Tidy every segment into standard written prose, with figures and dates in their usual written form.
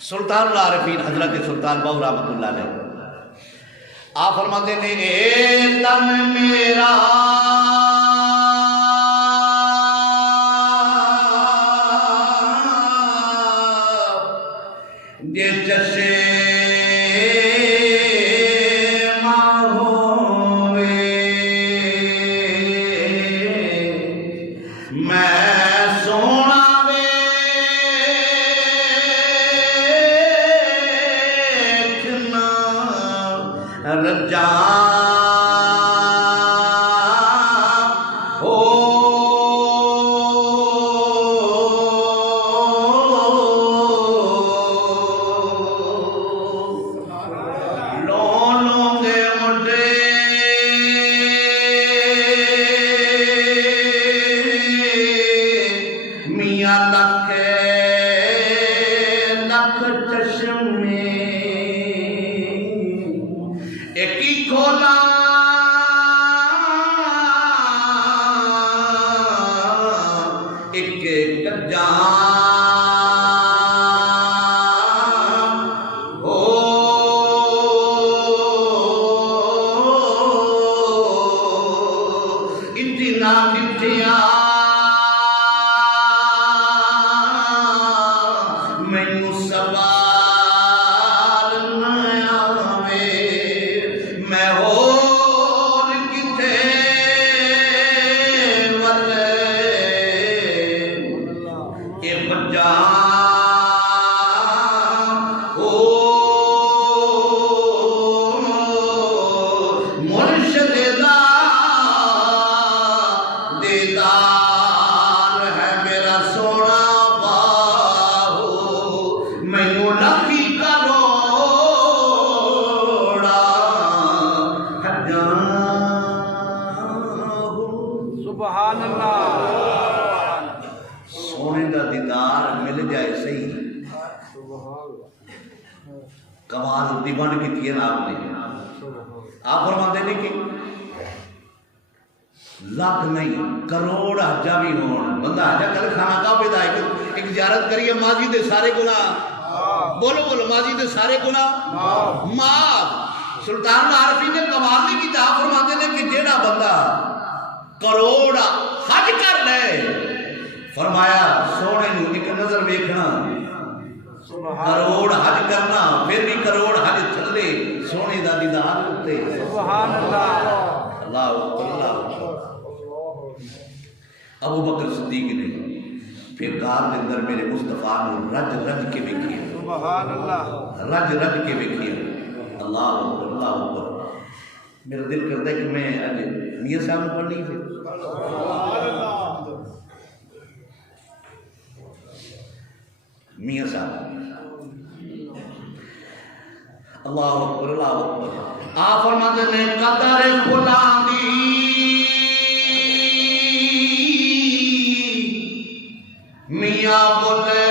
سلطان العارفین حضرت سلطان بہو رحمۃ اللہ علیہ آپ فرماتے ہیں اے تن میرا یہ چشے آپ فرماتے ہیں کہ لاکھ نہیں کروڑ حجہ بھی ہون بندہ حجہ کل کھانا کا پیدا ہے ایک زیارت کریے ماضی دے سارے گناہ بولو ماضی دے سارے گناہ معاف سلطان العارفین نے کمال نہیں کی آپ فرماتے ہیں کہ جیڑا بندہ کروڑ حج کر لے فرمایا سونے نو ایک نظر دیکھنا کروڑ حج کرنا پھر بھی کروڑ حج تھلے سونے دا دیدار ہوتے سبحان اللہ اللہ ابو بکر صدیق نے پھر غار کے اندر میرے مصطفیٰ نے رج کے ویکھیا سبحان اللہ رج کے ویکھیا اللہ اکبر میرا دل کرتا ہے کہ میں اج میاں صاحب نے پڑھ لی تھی میاں صاحب اللہ اکبر آپ فرماتے ہیں قدر فلاں دی میاں بولے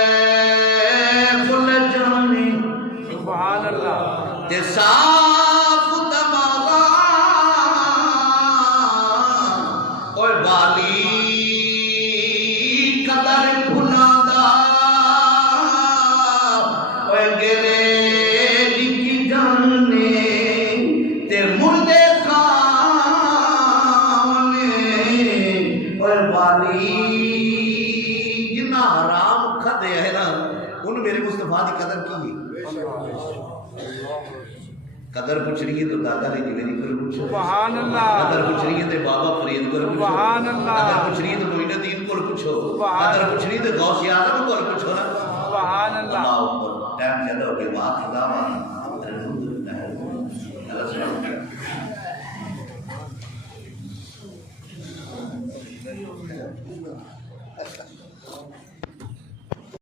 فل جانی سبحان اللہ تے صاف دماغ اوے والی قدر فلاں دا اوے گرے قدر کی قدر پوچھ رہی ہے تو دادا نے جویری کو پوچھو سبحان اللہ قدر پوچھ رہی ہے تو بابا فرید کو پوچھو سبحان اللہ قدر پوچھ رہی ہے تو معین الدین کو پوچھو قدر پوچھ رہی ہے تو غوث اعظم کو پوچھو نا سبحان اللہ ٹائم زیادہ ہو گیا وہاں خدا